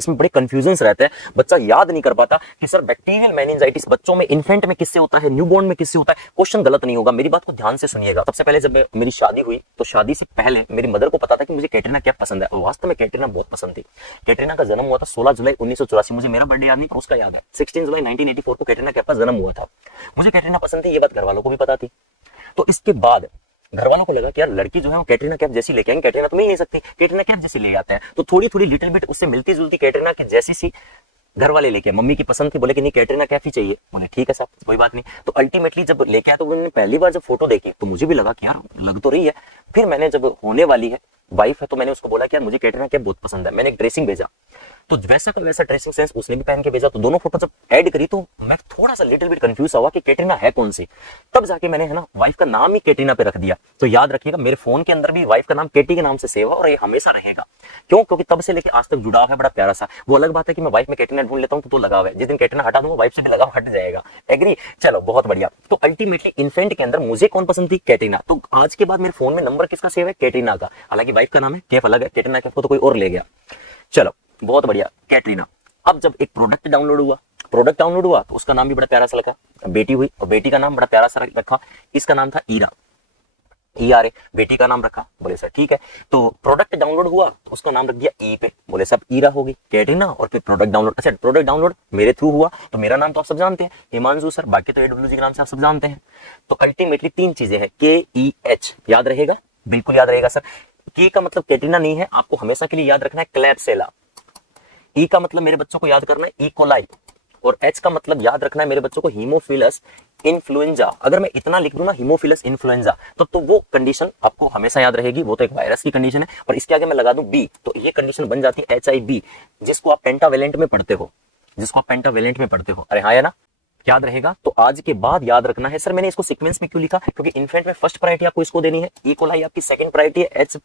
इसमें बड़े कंफ्यूजन्स रहते हैं, बच्चा याद नहीं कर पाता कि सर बैक्टीरियल मेनिंजाइटिस बच्चों में, इन्फेंट में किससे होता है, न्यूबॉर्न में किससे होता है। क्वेश्चन गलत नहीं होगा, मेरी बात को ध्यान से सुनिएगा। सबसे पहले जब मेरी शादी हुई तो शादी से पहले मेरी मदर को पता था कि मुझे कैटरीना कैफ पसंद है, और वास्तव में कैटरीना बहुत पसंद थी। कैटरीना का जन्म हुआ था 16 जुलाई 1984, मुझे मेरा बर्थडे याद नहीं पर उसका याद है, 16 जुलाई 1984 को कैटरीना कैफ का जन्म हुआ था। मुझे कैटरीना पसंद थी, ये बात घर वालों को भी पता थी। तो इसके बाद घर वालों को लगा कि यार लड़की जो है वो कैटरीना कैफ जैसी लेके आएंगे, कैटरीना तो मिल नहीं सकती, कैटरीना कैफ जैसी ले आते हैं। तो थोड़ी थोड़ी लिटिल बिट उससे मिलती जुलती कैटरीना की जैसी सी घर वाले लेके, मम्मी की पसंद थी, बोले कि नहीं कैटरीना कैफ ही चाहिए। बोले ठीक है साहब कोई बात नहीं। तो अल्टीमेटली जब लेके आया तो उन्होंने पहली बार जब फोटो देखी तो मुझे भी लगा कि यार लग तो रही है। फिर मैंने जब होने वाली है वाइफ है तो मैंने उसको बोला कि यार मुझे कैटरीना कैफ बहुत पसंद है। मैंने एक ड्रेसिंग भेजा तो वैसा का वैसा ड्रेसिंग सेंस उसने भी पहन के भेजा। तो दोनों फोटो जब ऐड करी तो मैं थोड़ा सा लिटिल बिट कंफ्यूज हुआ कि कैटरीना है कौन सी। तब जाके मैंने है ना वाइफ का नाम ही कैटरीना पे रख दिया। तो याद रखिएगा मेरे फोन के अंदर भी वाइफ का नाम केटी के नाम से सेव है और ये हमेशा रहेगा। क्यों? क्योंकि तब से लेके आज तक जुड़ाव है बड़ा प्यारा सा। वो अलग बात है कि मैं वाइफ में कैटरीना ढूंढ लेता हूँ तो लगाव है, जिस दिन कैटरीना हटा दूंगा वाइफ से भी लगाव हट जाएगा। एग्री? चलो बहुत बढ़िया। तो अल्टीमेटली इन्फेंट के अंदर मुझे कौन पसंद थी? कैटरीना। तो आज के बाद मेरे फोन में नंबर किसका सेव है? कैटरीना का। हालांकि वाइफ का नाम है कैफ अलग है, कैटरीना कैफ को तो कोई और ले गया। चलो बहुत बढ़िया, कैटरीना। अब जब एक प्रोडक्ट डाउनलोड हुआ तो उसका नाम भी बड़ा प्यारा सा रखा। बेटी हुई और बेटी का नाम बड़ा प्यारा सा रखा, इसका नाम था ईरा, ERA, बेटी का नाम रखा। बोले सर ठीक है। तो प्रोडक्ट डाउनलोड हुआ तो उसका नाम रख दिया ई पे। बोले सब ईरा होगी, कैटरीना और फिर प्रोडक्ट डाउनलोड। अच्छा प्रोडक्ट डाउनलोड मेरे थ्रू हुआ तो मेरा नाम तो आप सब जानते हैं, हिमांशु सर, बाकी तो AWG के नाम से आप सब जानते हैं। तो अल्टीमेटली तीन चीजें हैं, KEH याद रहेगा, बिल्कुल याद रहेगा सर। के का मतलब कैटरीना नहीं है, आपको हमेशा के लिए याद रखना है क्लैप्सेला। ई का मतलब मेरे बच्चों को याद करना है इकोलाई, और एच का मतलब याद रखना है मेरे बच्चों को हीमोफिलस इन्फ्लुएंजा। अगर मैं इतना लिख दूं ना हीमोफिलस इन्फ्लुएंजा तो वो कंडीशन आपको हमेशा याद रहेगी, वो तो एक वायरस की कंडीशन है। और इसके आगे मैं लगा दूं बी तो ये कंडीशन बन जाती है HIV, जिसको आप पेंटावेलेंट में पढ़ते हो। अरे हाँ या ना, याद रहेगा। तो आज के बाद याद रखना है। सर मैंने इसको सीक्वेंस में क्यों लिखा? क्योंकि इन्फेंट में फर्स्ट प्रायोरिटी आपको इसको देनी है, ई कोलाई आपकी सेकंड प्रायोरिटी है, एच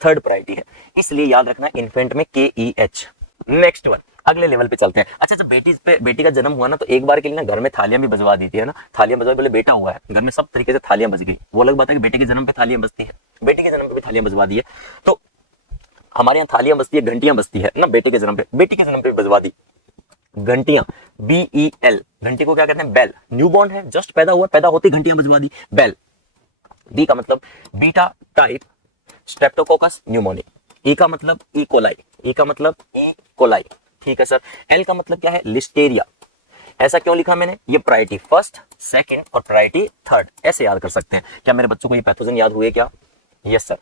थर्ड प्रायोरिटी है, इसलिए याद रखना है इन्फेंट में KEH। नेक्स्ट वन, अगले लेवल पे चलते हैं। अच्छा जब बेटी का जन्म हुआ ना तो एक बार के लिए ना घर में थालियां भी बजवा दी थी, है ना, थालियां बजवा, बोले बेटा हुआ है, घर में सब तरीके से थालियां बज गई। वो अलग बात है कि बेटे के जन्म पे थालियां बजती है, बेटी के जन्म पे भी थालियां बजवा दी है। तो हमारे यहाँ थालियां बजती है, घंटियां बजती है ना, बेटे के जन्म पे, बेटी के जन्म पे बजवा दी घंटियां, BEL, घंटी को क्या कहते हैं? बेल। न्यूबॉर्न है, जस्ट पैदा हुआ, पैदा होती घंटियां बजवा दी, बेल। डी का मतलब बीटा टाइप स्ट्रेप्टोकोकस न्यूमोनी। ई का मतलब ई कोलाई, ठीक है सर। एल का मतलब क्या है? लिस्टेरिया। ऐसा क्यों लिखा मैंने? ये प्रायोरिटी फर्स्ट, सेकंड और प्रायोरिटी थर्ड, ऐसे याद कर सकते हैं। क्या मेरे बच्चों को ये पैथोजन याद हुए क्या? Yes sir.